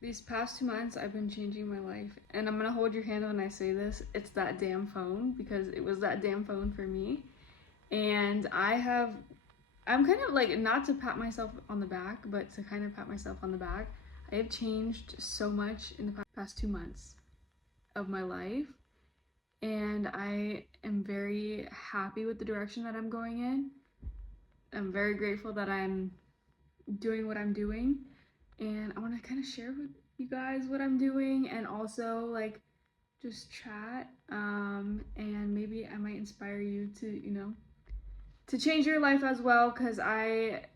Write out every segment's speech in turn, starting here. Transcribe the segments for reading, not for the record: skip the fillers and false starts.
These past 2 months, I've been changing my life, and I'm gonna hold your hand when I say this. It's that damn phone, because it was that damn phone for me. And I'm kind of like, not to pat myself on the back, but to kind of pat myself on the back. I have changed so much in the past 2 months of my life, and I am very happy with the direction that I'm going in. I'm very grateful that I'm doing what I'm doing, and I want to kind of share with you guys what I'm doing, and also like just chat, and maybe I might inspire you to, to change your life as well, because I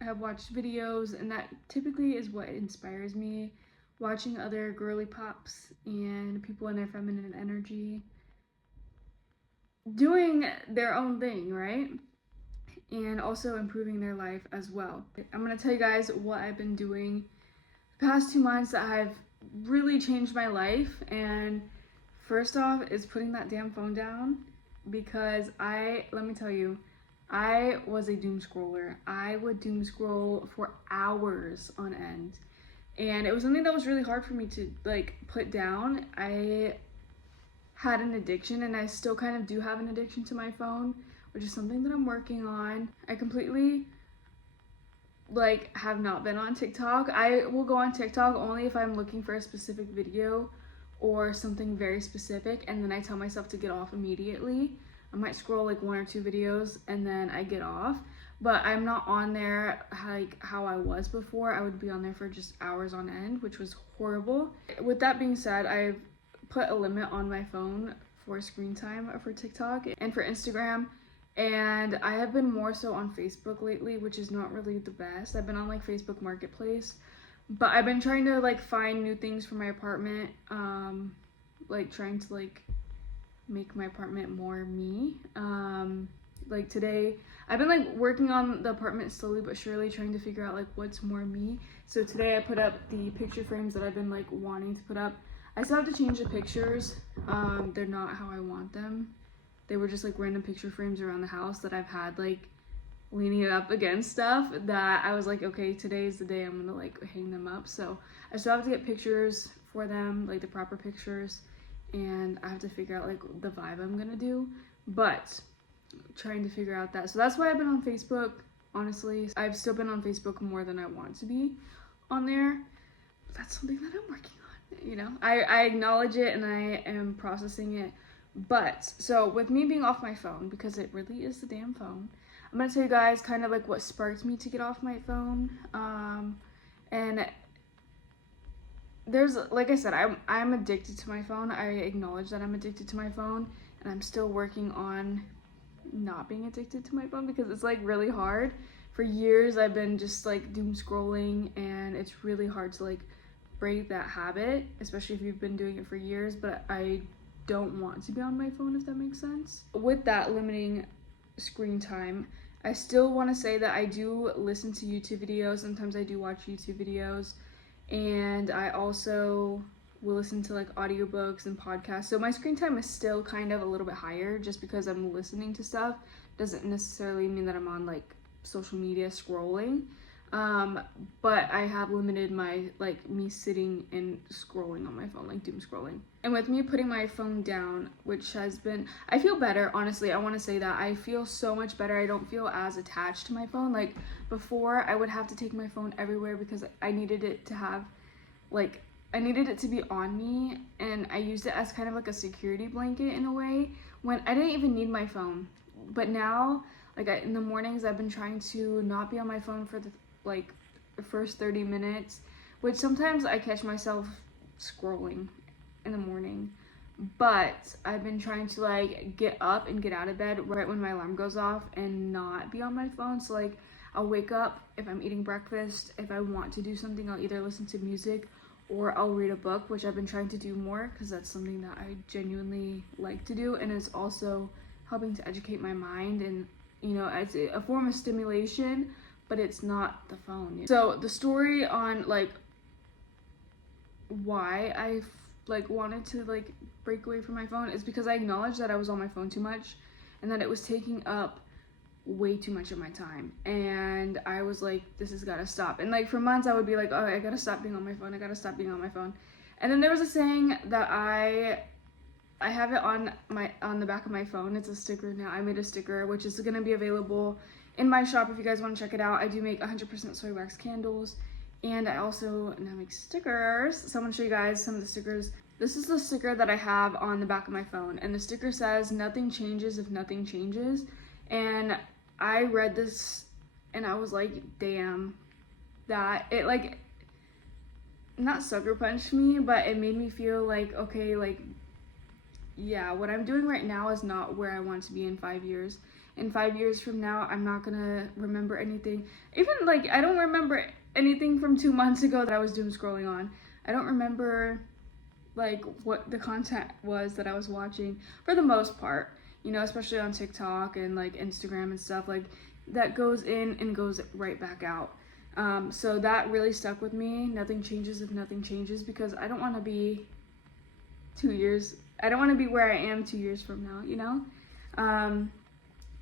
have watched videos, and that typically is what inspires me, watching other girly pops and people in their feminine energy doing their own thing, right? And also improving their life as well. I'm gonna tell you guys what I've been doing the past 2 months that have really changed my life. And first off is putting that damn phone down, because let me tell you, I was a doom scroller. I would doom scroll for hours on end. And it was something that was really hard for me to like put down. I had an addiction, and I still kind of do have an addiction to my phone, which is something that I'm working on. I completely like have not been on TikTok. I will go on TikTok only if I'm looking for a specific video or something very specific, and then I tell myself to get off immediately. I might scroll like 1 or 2 videos and then I get off, but I'm not on there like how I was before. I would be on there for just hours on end, which was horrible. With that being said, I've put a limit on my phone for screen time for TikTok and for Instagram, and I have been more so on Facebook lately, which is not really the best. I've been on like Facebook Marketplace, but I've been trying to like find new things for my apartment, like trying to like make my apartment more me. Like today, I've been like working on the apartment slowly but surely, trying to figure out like what's more me. So today I put up the picture frames that I've been like wanting to put up. I still have to change the pictures. They're not how I want them. They were just like random picture frames around the house that I've had like leaning up against stuff, that I was like, okay, today's the day I'm gonna like hang them up. So I still have to get pictures for them, like the proper pictures, and I have to figure out like the vibe I'm gonna do, but trying to figure out that. So that's why I've been on Facebook. Honestly, I've still been on Facebook more than I want to be on there, but that's something that I'm working on. I acknowledge it and I am processing it. But so with me being off my phone, because it really is the damn phone, I'm gonna tell you guys kind of like what sparked me to get off my phone. And there's, like I said, I'm addicted to my phone. I acknowledge that I'm addicted to my phone, and I'm still working on not being addicted to my phone, because it's like really hard. For years I've been just like doom scrolling, and it's really hard to like break that habit, especially if you've been doing it for years. But I don't want to be on my phone, if that makes sense. With that limiting screen time, I still want to say that I do listen to YouTube videos. Sometimes I do watch YouTube videos, and I also will listen to like audiobooks and podcasts. So my screen time is still kind of a little bit higher, just because I'm listening to stuff doesn't necessarily mean that I'm on like social media scrolling. But I have limited my like me sitting and scrolling on my phone, like doom scrolling. And with me putting my phone down, which has been, I feel better, honestly. I want to say that I feel so much better. I don't feel as attached to my phone. Like before, I would have to take my phone everywhere because I needed it to have like, I needed it to be on me, and I used it as kind of like a security blanket in a way, when I didn't even need my phone. But now, like in the mornings, I've been trying to not be on my phone for the first 30 minutes, which sometimes I catch myself scrolling in the morning. But I've been trying to like get up and get out of bed right when my alarm goes off and not be on my phone. So like I'll wake up, if I'm eating breakfast, if I want to do something, I'll either listen to music or I'll read a book, which I've been trying to do more because that's something that I genuinely like to do, and it's also helping to educate my mind, and it's a form of stimulation, but it's not the phone. So the story on like why I like wanted to like break away from my phone is because I acknowledged that I was on my phone too much, and that it was taking up way too much of my time, and I was like, this has got to stop. And like for months I would be like, oh, I gotta stop being on my phone, I gotta stop being on my phone. And then there was a saying that I have it on the back of my phone. It's a sticker now. I made a sticker which is going to be available in my shop if you guys want to check it out. I do make 100% soy wax candles, and I also now make stickers. So I'm going to show you guys some of the stickers. This is the sticker that I have on the back of my phone, and the sticker says, nothing changes if nothing changes. And I read this and I was like, damn, that it like not sucker punched me, but it made me feel like, okay, like, yeah, what I'm doing right now is not where I want to be in 5 years. In 5 years from now, I'm not gonna remember anything. Even like, I don't remember anything from 2 months ago that I was doom scrolling on. I don't remember like what the content was that I was watching for the most part, you know, especially on TikTok and like Instagram and stuff, like that goes in and goes right back out. So that really stuck with me. Nothing changes if nothing changes, because I don't want to be 2 years. I don't want to be where I am 2 years from now, you know?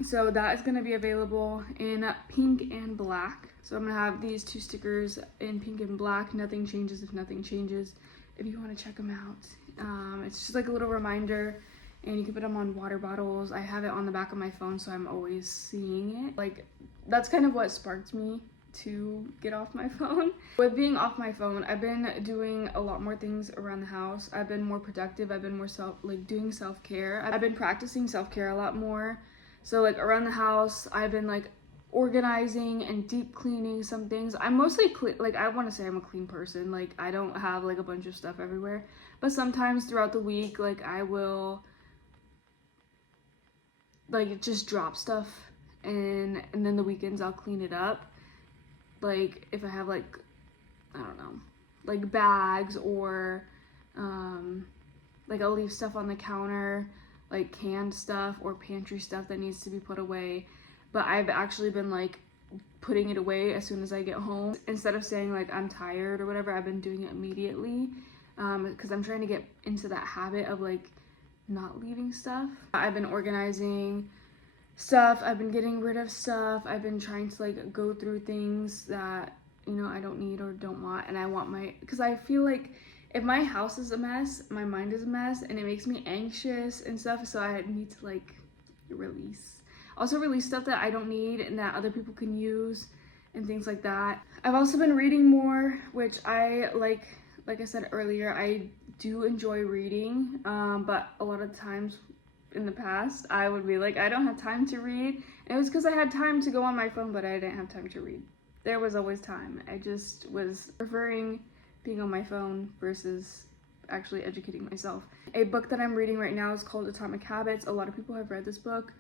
So that is going to be available in pink and black. So I'm going to have these two stickers in pink and black. Nothing changes if nothing changes, if you want to check them out. It's just like a little reminder, and you can put them on water bottles. I have it on the back of my phone, so I'm always seeing it. Like, that's kind of what sparked me to get off my phone. With being off my phone, I've been doing a lot more things around the house. I've been more productive. I've been more doing self-care. I've been practicing self-care a lot more. So like around the house, I've been like organizing and deep cleaning some things. I'm mostly clean. Like, I want to say I'm a clean person. Like, I don't have like a bunch of stuff everywhere, but sometimes throughout the week, like I will like just drop stuff, and then the weekends I'll clean it up. Like if I have like, I don't know, like bags, or like I'll leave stuff on the counter, like canned stuff or pantry stuff that needs to be put away. But I've actually been like putting it away as soon as I get home. Instead of saying like I'm tired or whatever, I've been doing it immediately, because I'm trying to get into that habit of like not leaving stuff. I've been organizing stuff, I've been getting rid of stuff, I've been trying to like go through things that, you know, I don't need or don't want, and I want because I feel like if my house is a mess, my mind is a mess, and it makes me anxious and stuff, so I need to like release stuff that I don't need and that other people can use and things like that. I've also been reading more, which I like I said earlier, I do enjoy reading, but a lot of times in the past I would be like, I don't have time to read, and it was because I had time to go on my phone, but I didn't have time to read. There was always time. I just was preferring being on my phone versus actually educating myself. A book that I'm reading right now is called Atomic Habits. A lot of people have read this book,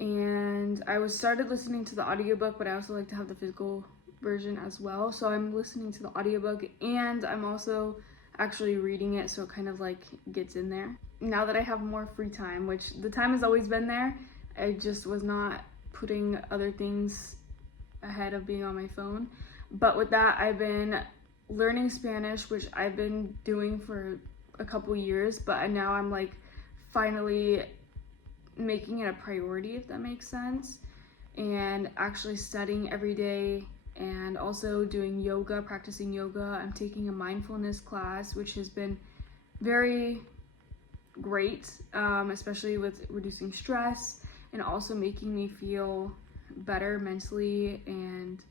and I started listening to the audiobook, but I also like to have the physical version as well. So I'm listening to the audiobook, and I'm also actually reading it, so it kind of like gets in there. Now that I have more free time, which the time has always been there, I just was not putting other things ahead of being on my phone. But with that, I've been learning Spanish, which I've been doing for a couple years, but now I'm like finally making it a priority, if that makes sense, and actually studying every day, and also doing yoga, practicing yoga. I'm taking a mindfulness class, which has been very great, especially with reducing stress and also making me feel better mentally and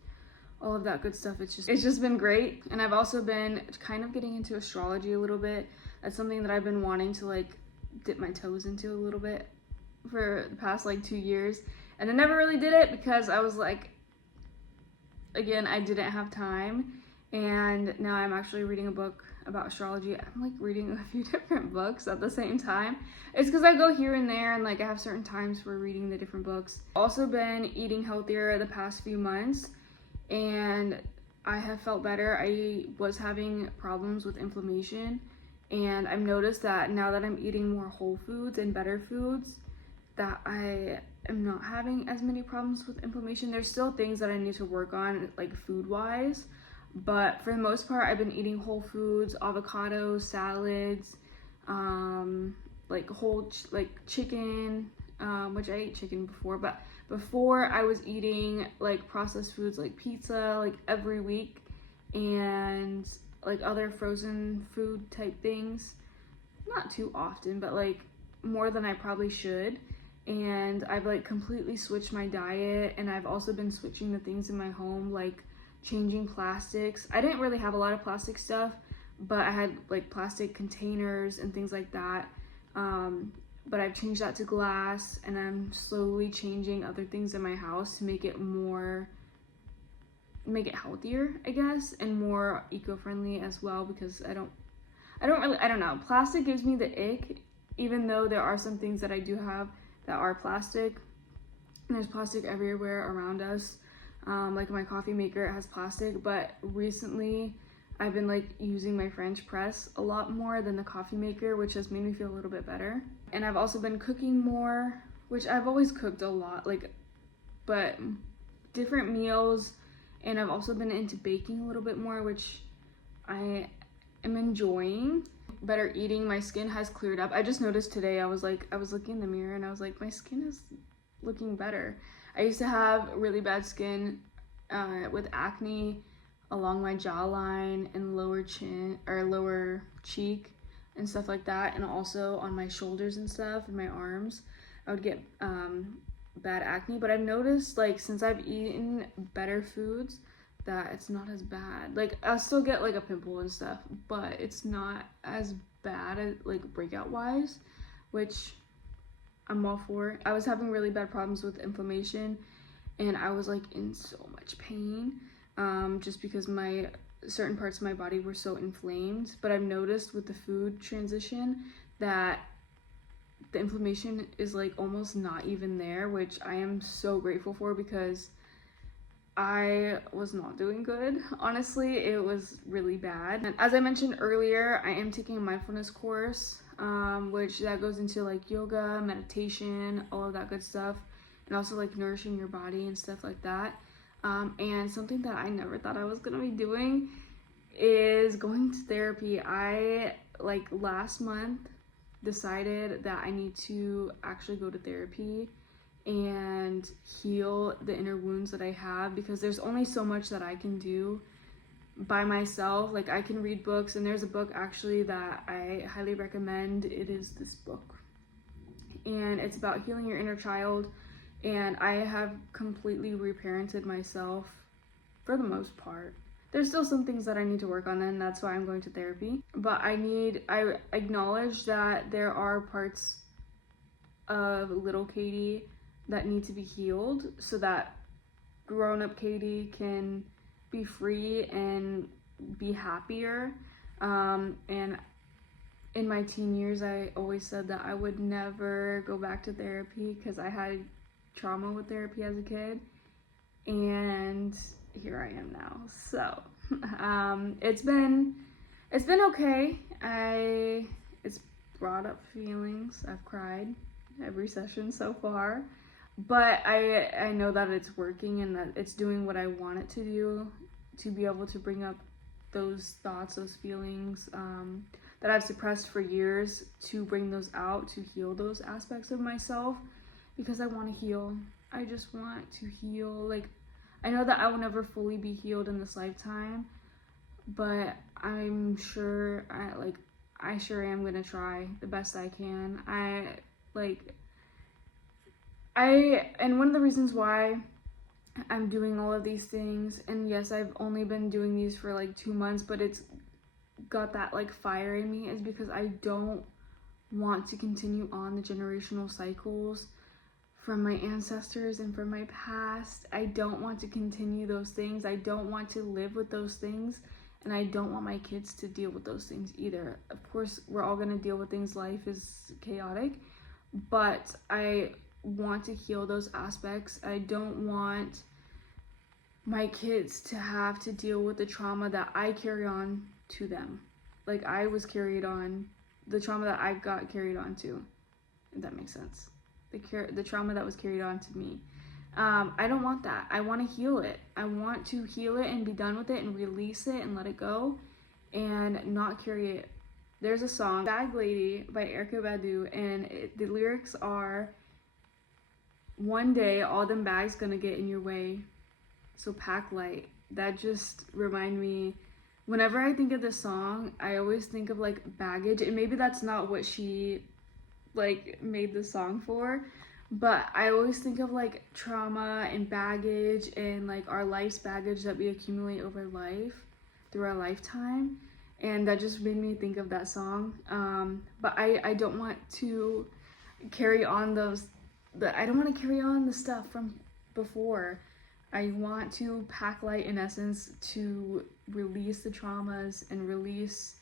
all of that good stuff. It's just been great. And I've also been kind of getting into astrology a little bit. That's something that I've been wanting to like dip my toes into a little bit for the past like 2 years, and I never really did it because I was like, again, I didn't have time. And now I'm actually reading a book about astrology. I'm like reading a few different books at the same time. It's because I go here and there, and like I have certain times for reading the different books. Also been eating healthier the past few months, and I have felt better. I was having problems with inflammation, and I've noticed that now that I'm eating more whole foods and better foods, that I am not having as many problems with inflammation. There's still things that I need to work on, like food wise, but for the most part, I've been eating whole foods, avocados, salads, like whole like chicken, which I ate chicken before, but Before, I was eating like processed foods like pizza like every week, and like other frozen food type things, not too often, but like more than I probably should. And I've like completely switched my diet, and I've also been switching the things in my home, like changing plastics. I didn't really have a lot of plastic stuff, but I had like plastic containers and things like that. But I've changed that to glass, and I'm slowly changing other things in my house to make it healthier, I guess, and more eco-friendly as well, because I don't know. Plastic gives me the ick, even though there are some things that I do have that are plastic. And there's plastic everywhere around us. Like my coffee maker, it has plastic, but recently I've been like using my French press a lot more than the coffee maker, which has made me feel a little bit better. And I've also been cooking more, which I've always cooked a lot, like, but different meals. And I've also been into baking a little bit more, which I am enjoying. Better eating, my skin has cleared up. I just noticed today, I was looking in the mirror and I was like, my skin is looking better. I used to have really bad skin with acne along my jawline and lower chin or lower cheek and stuff like that, and also on my shoulders and stuff and my arms. I would get bad acne, but I've noticed like since I've eaten better foods that it's not as bad. Like I'll still get like a pimple and stuff, but it's not as bad as like breakout wise, which I'm all for. I was having really bad problems with inflammation, and I was like in so much pain just because my certain parts of my body were so inflamed. But I've noticed with the food transition that the inflammation is like almost not even there, which I am so grateful for, because I was not doing good. Honestly, it was really bad. And as I mentioned earlier, I am taking a mindfulness course, which that goes into like yoga, meditation, all of that good stuff, and also like nourishing your body and stuff like that. And something that I never thought I was gonna be doing is going to therapy. I like last month decided that I need to actually go to therapy and heal the inner wounds that I have, because there's only so much that I can do by myself. Like I can read books, and there's a book actually that I highly recommend. It is this book, and it's about healing your inner child, and I have completely reparented myself for the most part. There's still some things that I need to work on, and that's why I'm going to therapy. But I acknowledge that there are parts of little Katie that need to be healed so that grown-up Katie can be free and be happier. And in my teen years, I always said that I would never go back to therapy because I had trauma with therapy as a kid. And here I am now. So it's been okay. It's brought up feelings. I've cried every session so far, but I know that it's working and that it's doing what I want it to do, to be able to bring up those thoughts, those feelings that I've suppressed for years, to bring those out, to heal those aspects of myself, because I want to heal. I just want to heal. Like, I know that I will never fully be healed in this lifetime, but I'm sure I sure am gonna try the best I can. And one of the reasons why I'm doing all of these things, and yes, I've only been doing these for like 2 months, but it's got that like fire in me, is because I don't want to continue on the generational cycles from my ancestors and from my past. I don't want to continue those things. I don't want to live with those things, and I don't want my kids to deal with those things either. Of course, we're all gonna deal with things. Life is chaotic, but I want to heal those aspects. I don't want my kids to have to deal with the trauma that I carry on to them. Like I was carried on, the trauma that I got carried on to, if that makes sense. The trauma that was carried on to me. I don't want that. I want to heal it. I want to heal it and be done with it and release it and let it go and not carry it. There's a song, Bag Lady by Erykah Badu, and the lyrics are, one day all them bags gonna get in your way, so pack light. That just remind me, whenever I think of this song, I always think of like baggage, and maybe that's not what she like made the song for, but I always think of like trauma and baggage and like our life's baggage that we accumulate over life through our lifetime, and that just made me think of that song. But I don't want to carry on I don't want to carry on the stuff from before. I want to pack light, in essence, to release the traumas and release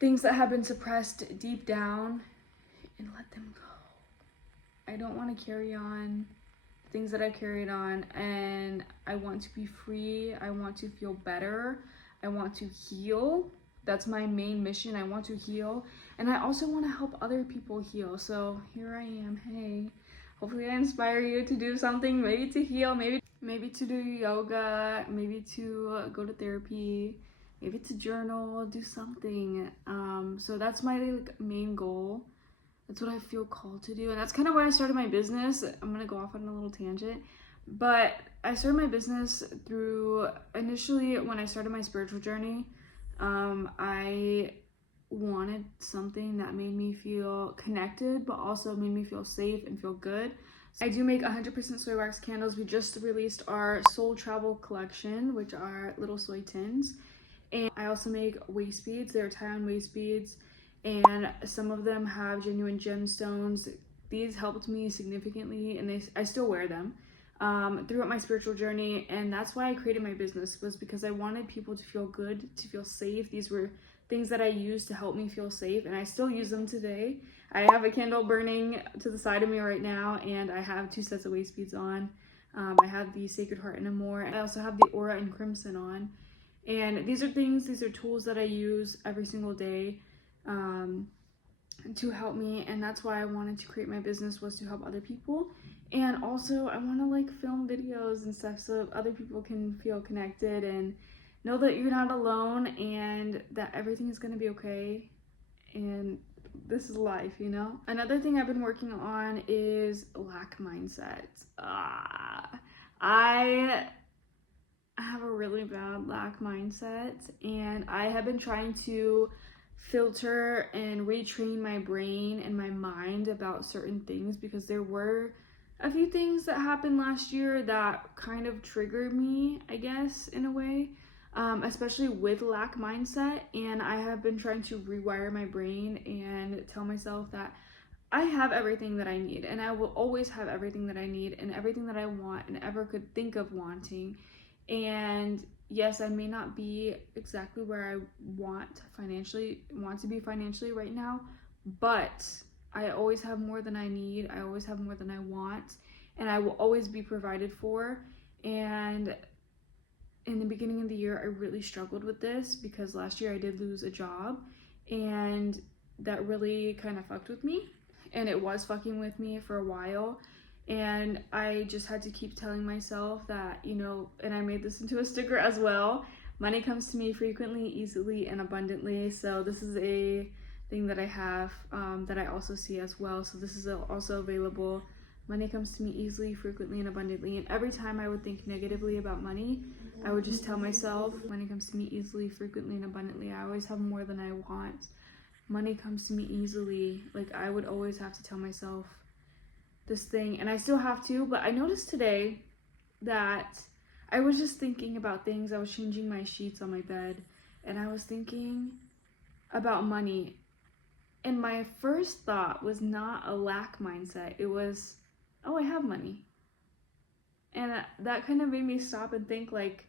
things that have been suppressed deep down and let them go. I don't want to carry on things that I carried on, and I want to be free. I want to feel better. I want to heal. That's my main mission. I want to heal, and I also want to help other people heal. So here I am. Hey, hopefully I inspire you to do something, maybe to heal, maybe to do yoga, maybe to go to therapy, maybe to journal, do something. So that's my like main goal. That's what I feel called to do, and that's kind of why I started my business. I'm gonna go off on a little tangent, but I started my business through, initially when I started my spiritual journey, I wanted something that made me feel connected, but also made me feel safe and feel good. So I do make 100% soy wax candles. We just released our soul travel collection, which are little soy tins, and I also make waist beads. They're tie-on waist beads, and some of them have genuine gemstones. These helped me significantly, and I still wear them throughout my spiritual journey, and that's why I created my business, was because I wanted people to feel good, to feel safe. These were things that I used to help me feel safe, and I still use them today. I have a candle burning to the side of me right now, and I have 2 sets of waist beads on. I have the Sacred Heart and Amore. I also have the Aura and Crimson on, and these are tools that I use every single day to help me, and that's why I wanted to create my business, was to help other people. And also I want to like film videos and stuff so other people can feel connected and know that you're not alone, and that everything is going to be okay, and this is life, you know. Another thing I've been working on is lack mindset. I have a really bad lack mindset, and I have been trying to filter and retrain my brain and my mind about certain things, because there were a few things that happened last year that kind of triggered me, I guess, in a way, especially with lack mindset. And I have been trying to rewire my brain and tell myself that I have everything that I need, and I will always have everything that I need and everything that I want and ever could think of wanting. And yes, I may not be exactly where I want to be financially right now, but I always have more than I need. I always have more than I want, and I will always be provided for. And in the beginning of the year, I really struggled with this, because last year I did lose a job, and that really kind of fucked with me, and it was fucking with me for a while. And I just had to keep telling myself that, you know, and I made this into a sticker as well: money comes to me frequently, easily, and abundantly. So this is a thing that I have, that I also see as well. So this is also available. Money comes to me easily, frequently, and abundantly. And every time I would think negatively about money, I would just tell myself, money comes to me easily, frequently, and abundantly. I always have more than I want. Money comes to me easily. Like, I would always have to tell myself this thing, and I still have to. But I noticed today that I was just thinking about things. I was changing my sheets on my bed, and I was thinking about money, and my first thought was not a lack mindset. It was, oh, I have money. And that kind of made me stop and think, like,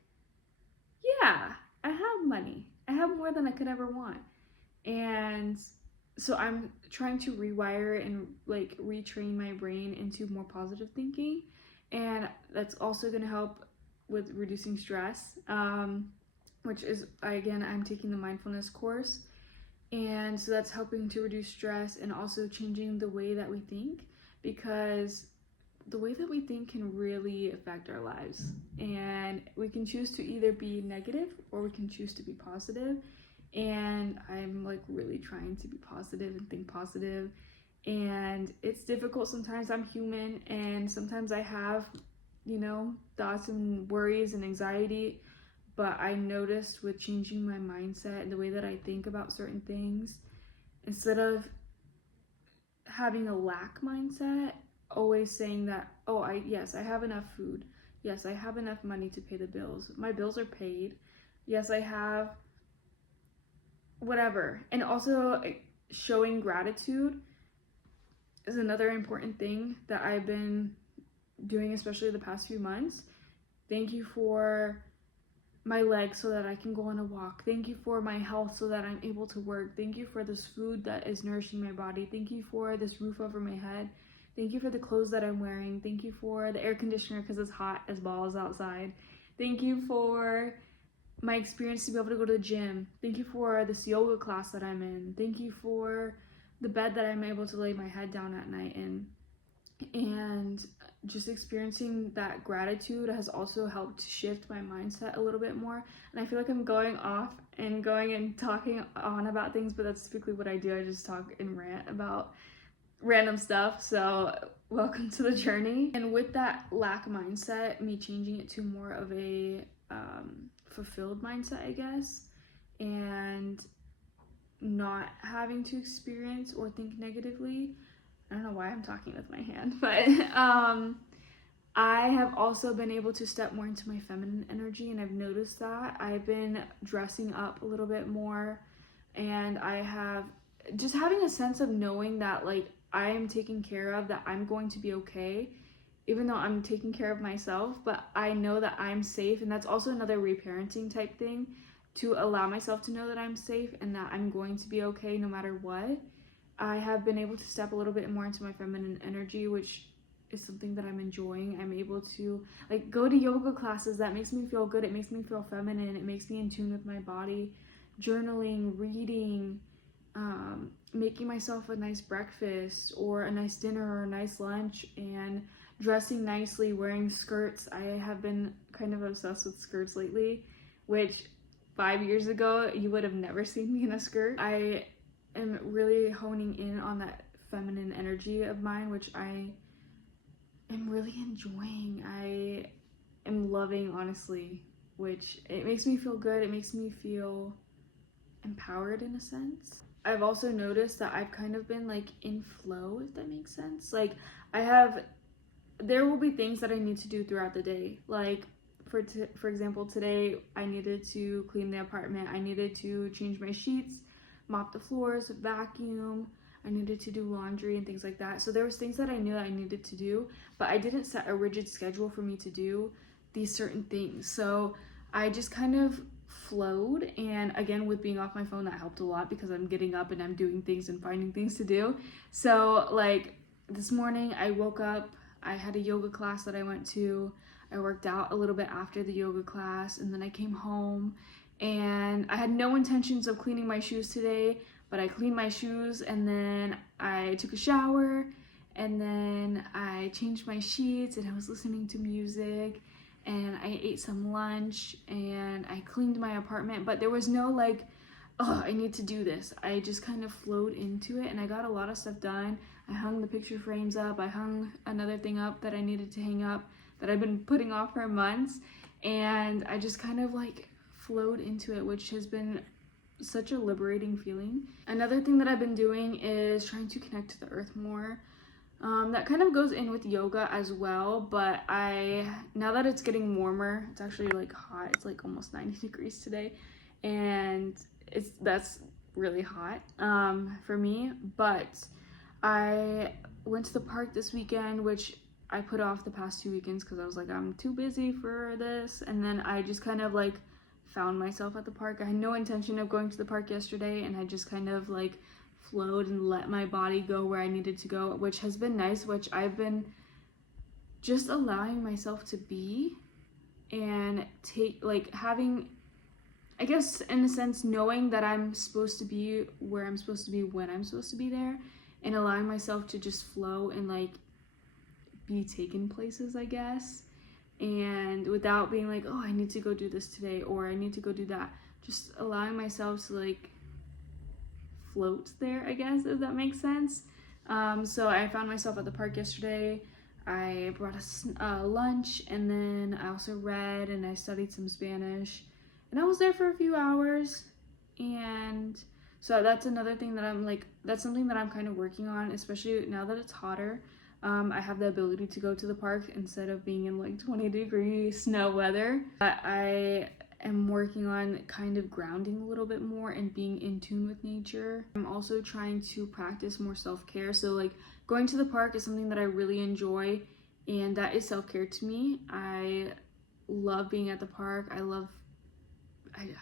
yeah, I have money. I have more than I could ever want. And so I'm trying to rewire and like retrain my brain into more positive thinking, and that's also going to help with reducing stress, which is, I'm taking the mindfulness course, and so that's helping to reduce stress and also changing the way that we think, because the way that we think can really affect our lives, and we can choose to either be negative or we can choose to be positive. And I'm like really trying to be positive and think positive And it's difficult sometimes. I'm human, and sometimes I have, thoughts and worries and anxiety. But I noticed with changing my mindset and the way that I think about certain things, instead of having a lack mindset, always saying that, oh, yes, I have enough food. Yes, I have enough money to pay the bills. My bills are paid. Yes, I have whatever. And also showing gratitude is another important thing that I've been doing, especially the past few months. Thank you for my legs so that I can go on a walk. Thank you for my health so that I'm able to work. Thank you for this food that is nourishing my body. Thank you for this roof over my head. Thank you for the clothes that I'm wearing. Thank you for the air conditioner because it's hot as balls outside. Thank you for my experience to be able to go to the gym. Thank you for this yoga class that I'm in. Thank you for the bed that I'm able to lay my head down at night in. And just experiencing that gratitude has also helped shift my mindset a little bit more. And I feel like I'm going and talking on about things, but that's typically what I do. I just talk and rant about random stuff. So welcome to the journey. And with that lack mindset, me changing it to more of a fulfilled mindset, I guess, and not having to experience or think negatively. I don't know why I'm talking with my hand, but I have also been able to step more into my feminine energy, and I've noticed that I've been dressing up a little bit more, and I have just having a sense of knowing that like I am taken care of, that I'm going to be okay, even though I'm taking care of myself, but I know that I'm safe. And that's also another reparenting type thing, to allow myself to know that I'm safe and that I'm going to be okay no matter what. I have been able to step a little bit more into my feminine energy, which is something that I'm enjoying. I'm able to like go to yoga classes. That makes me feel good. It makes me feel feminine. It makes me in tune with my body. Journaling, reading, making myself a nice breakfast or a nice dinner or a nice lunch, and dressing nicely, wearing skirts. I have been kind of obsessed with skirts lately, which 5 years ago you would have never seen me in a skirt. I am really honing in on that feminine energy of mine, which I am really enjoying. I am loving, honestly, which it makes me feel good. It makes me feel empowered in a sense. I've also noticed that I've kind of been like in flow, if that makes sense. Like there will be things that I need to do throughout the day. Like for example, today I needed to clean the apartment. I needed to change my sheets, mop the floors, vacuum. I needed to do laundry and things like that. So there was things that I knew that I needed to do, but I didn't set a rigid schedule for me to do these certain things. So I just kind of flowed, and again, with being off my phone, that helped a lot because I'm getting up and I'm doing things and finding things to do. So like this morning I woke up, I had a yoga class that I went to. I worked out a little bit after the yoga class, and then I came home, and I had no intentions of cleaning my shoes today, but I cleaned my shoes, and then I took a shower, and then I changed my sheets, and I was listening to music, and I ate some lunch, and I cleaned my apartment. But there was no like, oh, I need to do this. I just kind of flowed into it, and I got a lot of stuff done. I hung the picture frames up. I hung another thing up that I needed to hang up that I've been putting off for months, and I just kind of like flowed into it, which has been such a liberating feeling. Another thing that I've been doing is trying to connect to the earth more. That kind of goes in with yoga as well, but now that it's getting warmer, it's actually like hot. It's like almost 90 degrees today, and that's really hot for me. But I went to the park this weekend, which I put off the past 2 weekends because I was like, I'm too busy for this. And then I just kind of like found myself at the park. I had no intention of going to the park yesterday, and I just kind of like flowed and let my body go where I needed to go, which has been nice, which I've been just allowing myself to be and having, I guess in a sense, knowing that I'm supposed to be where I'm supposed to be when I'm supposed to be there, and allowing myself to just flow and like be taken places, I guess, and without being like, oh, I need to go do this today or I need to go do that. Just allowing myself to like float there, I guess, if that makes sense. So I found myself at the park yesterday. I brought a lunch, and then I also read and I studied some Spanish, and I was there for a few hours. And so that's another thing that that's something that I'm kind of working on, especially now that it's hotter. I have the ability to go to the park instead of being in like 20-degree snow weather. I am working on kind of grounding a little bit more and being in tune with nature. I'm also trying to practice more self-care. So like going to the park is something that I really enjoy, and that is self-care to me. I love being at the park. I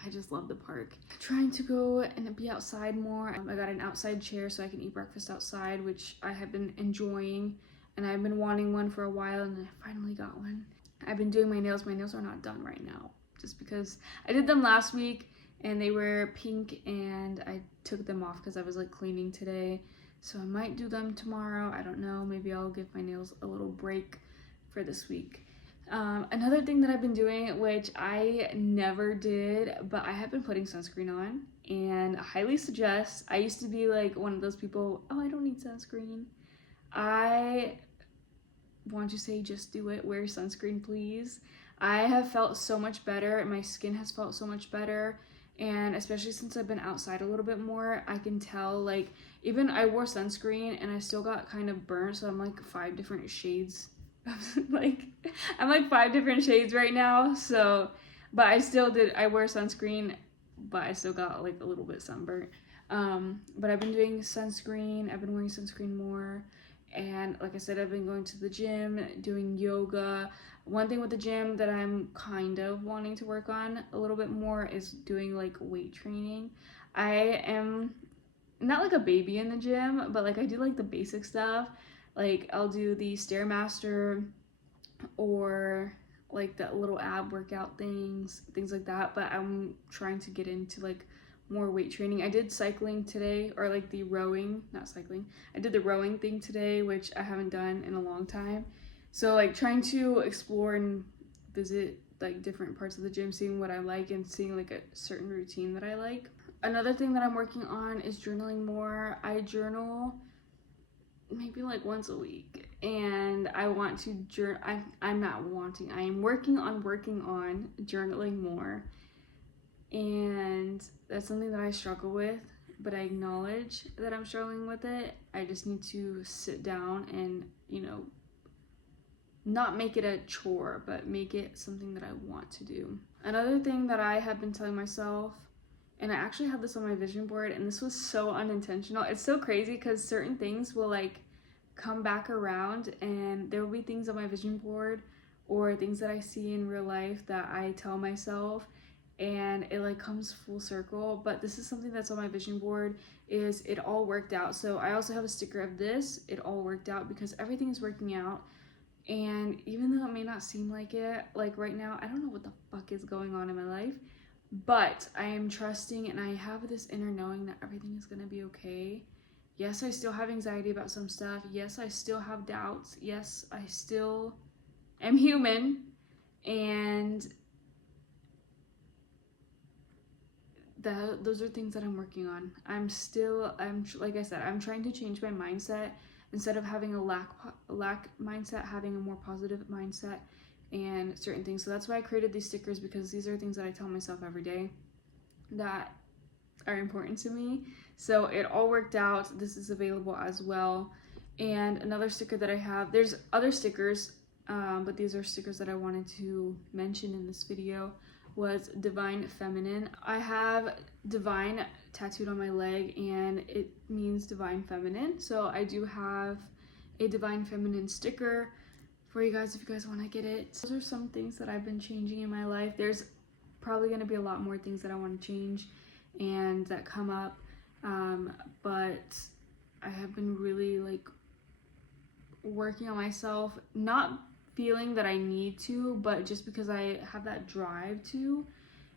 just love the park. Trying to go and be outside more. I got an outside chair so I can eat breakfast outside, which I have been enjoying, and I've been wanting one for a while, and I finally got one. I've been doing my nails. My nails are not done right now, just because I did them last week and they were pink, and I took them off because I was like cleaning today. So I might do them tomorrow. I don't know. Maybe I'll give my nails a little break for this week. Another thing that I've been doing, which I never did, but I have been putting sunscreen on, and I highly suggest. I used to be like one of those people, oh, I don't need sunscreen. I want to say, just do it. Wear sunscreen, please. I have felt so much better. My skin has felt so much better, and especially since I've been outside a little bit more, I can tell, like, even I wore sunscreen and I still got kind of burnt, so I'm like 5 different shades. I'm like 5 different shades right now, so, but I wear sunscreen, but I still got like a little bit sunburnt. But I've been doing sunscreen. I've been wearing sunscreen more. And like I said, I've been going to the gym, doing yoga. One thing with the gym that I'm kind of wanting to work on a little bit more is doing like weight training. I am not like a baby in the gym, but like I do like the basic stuff. Like I'll do the Stairmaster or like the little ab workout things like that. But I'm trying to get into like more weight training. I did cycling today, or like the rowing, not cycling. I did the rowing thing today, which I haven't done in a long time. So like trying to explore and visit like different parts of the gym, seeing what I like and seeing like a certain routine that I like. Another thing that I'm working on is journaling more. I journal maybe like once a week, and I want to I am working on journaling more, and that's something that I struggle with, but I acknowledge that I'm struggling with it. I just need to sit down and, you know, not make it a chore, but make it something that I want to do. Another thing that I have been telling myself, and I actually had this on my vision board, and this was so unintentional. It's so crazy because certain things will like come back around, and there will be things on my vision board or things that I see in real life that I tell myself, and it like comes full circle. But this is something that's on my vision board, is it all worked out. So I also have a sticker of this, it all worked out, because everything is working out. And even though it may not seem like it, like right now, I don't know what the fuck is going on in my life, but I am trusting, and I have this inner knowing that everything is gonna be okay. Yes, I still have anxiety about some stuff. Yes, I still have doubts. Yes, I still am human. And those are things that I'm working on. Like I said, I'm trying to change my mindset. Instead of having a lack mindset, having a more positive mindset and certain things. So that's why I created these stickers, because these are things that I tell myself every day that are important to me. So it all worked out. This is available as well. And another sticker that I have, there's other stickers, but these are stickers that I wanted to mention in this video, was Divine Feminine. I have Divine tattooed on my leg, and it means Divine Feminine. So I do have a Divine Feminine sticker for you guys if you guys want to get it. Those are some things that I've been changing in my life. There's probably going to be a lot more things that I want to change and that come up, but I have been really like working on myself, not feeling that I need to, but just because I have that drive to,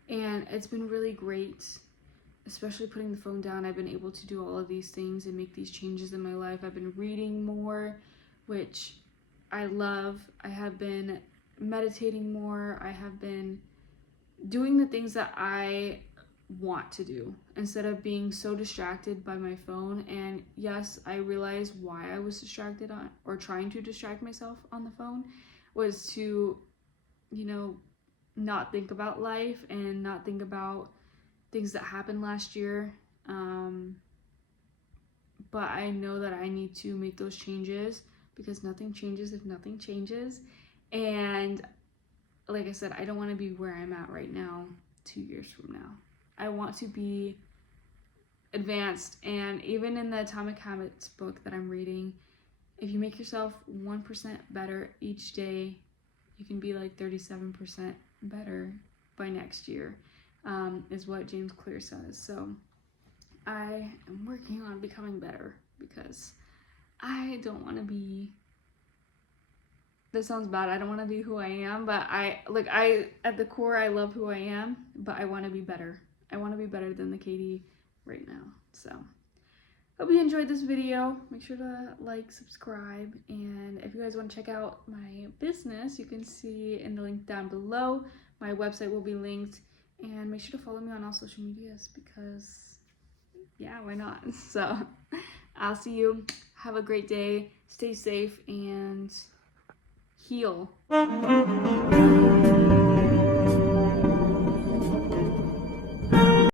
and it's been really great. Especially putting the phone down, I've been able to do all of these things and make these changes in my life. I've been reading more, which I love. I have been meditating more. I have been doing the things that I want to do instead of being so distracted by my phone. And yes, I realized why I was distracted on, or trying to distract myself on the phone, was to, you know, not think about life and not think about things that happened last year. But I know that I need to make those changes because nothing changes if nothing changes. And like I said, I don't want to be where I'm at right now 2 years from now. I want to be advanced. And even in the Atomic Habits book that I'm reading, if you make yourself 1% better each day, you can be like 37% better by next year, is what James Clear says. So I am working on becoming better because I don't want to be, this sounds bad, I don't want to be who I am, but I at the core, I love who I am, but I want to be better. I want to be better than the Katie right now. So hope you enjoyed this video. Make sure to like, subscribe, and if you guys want to check out my business, you can see in the link down below. My website will be linked, and make sure to follow me on all social medias because yeah, why not? So I'll see you. Have a great day. Stay safe and heal.